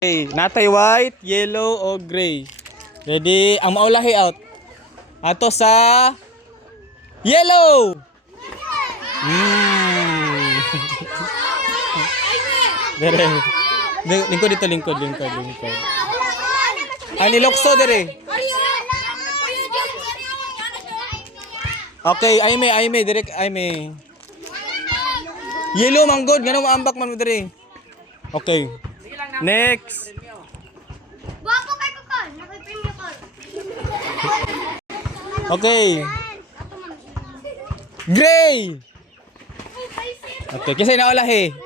Okay, natay white, yellow, o gray. Ready? Ang maulahi out. Ato sa yellow. Dere. Lingkod dito, lingkod. Ang nilokso dere. Okay, ayme, direct ayme. Yellow manggod, ganun maambak man mo dere. Okay. Next. Guwapo kay Kokon. Nakipremyo ko. Okay. Gray. Okay, kasi naulahi.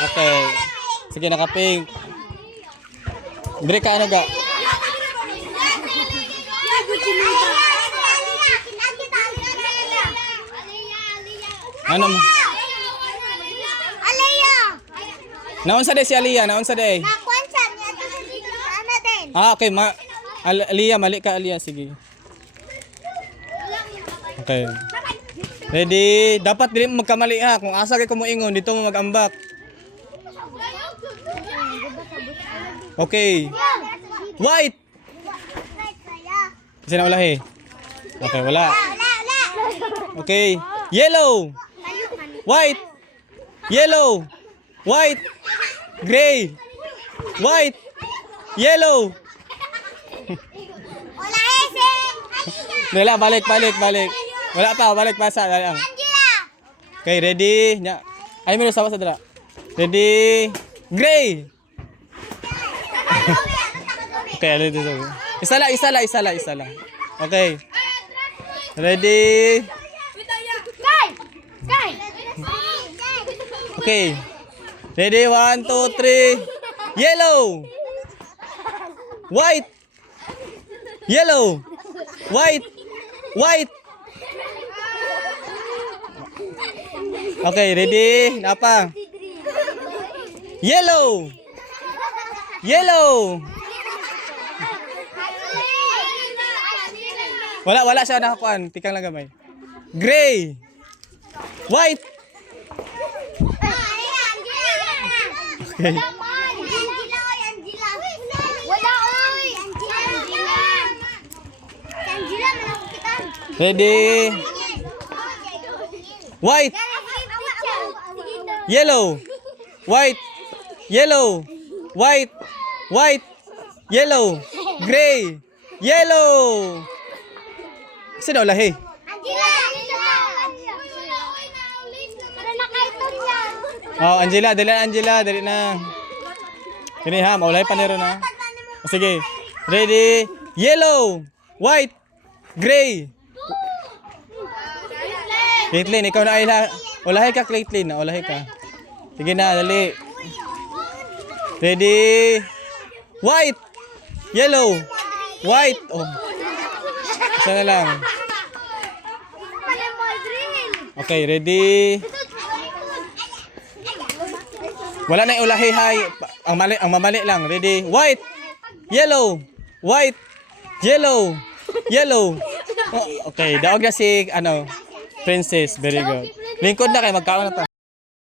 Okay. Sige, naka-pink. Break ka ano ga? Ano mo? Alaya. Naon sa de si Aliyah? Naon sa de? Nakwansa niya to sa dito ano din. Okay, Aliyah, mali ka Aliyah, sige. Okay. Ready? Dapat dili mo magkamali ha. Kung asa kay ko moingon, dito mo mag-ambak. Okay. White. Kasi naulahi. Okay, wala. Okay. Yellow. White. Yellow. White. Gray. White. Yellow. Wala hesing. Wala, balik. Wala pa, balik pa sa lang. Okay, ready? Nya. Ay mo sa dala. Ready? Gray. Okay, ready to. Isa lang. Okay. Ready? Guy. Okay. Ready? 1, 2, 3. Yellow. White. Yellow. White. Okay, ready? Napa? Yellow. Wala siya nakakuan. Tikang lang gamay. Gray. White. Okay. Wala oy. Angela malakitan. Ready? White. Yellow. White. Yellow. Gray. Yellow. Sino lahi? Oh, Angela, dali na. Kini ha, maulay pa nero na. Sige. Ready? Yellow, white, gray. Caitlyn, ikaw na ay ulahi ka, Caitlyn. Ulahi ka. Sige na, dali. Ready? White, yellow, white. Oh. Isa na lang. Okay, ready? Wala na yung ulahi, hay. Ang mamali lang. Ready? White, yellow. Oh, okay, daog na si princess. Very good. Lingkod na kayo, magkaon na ta.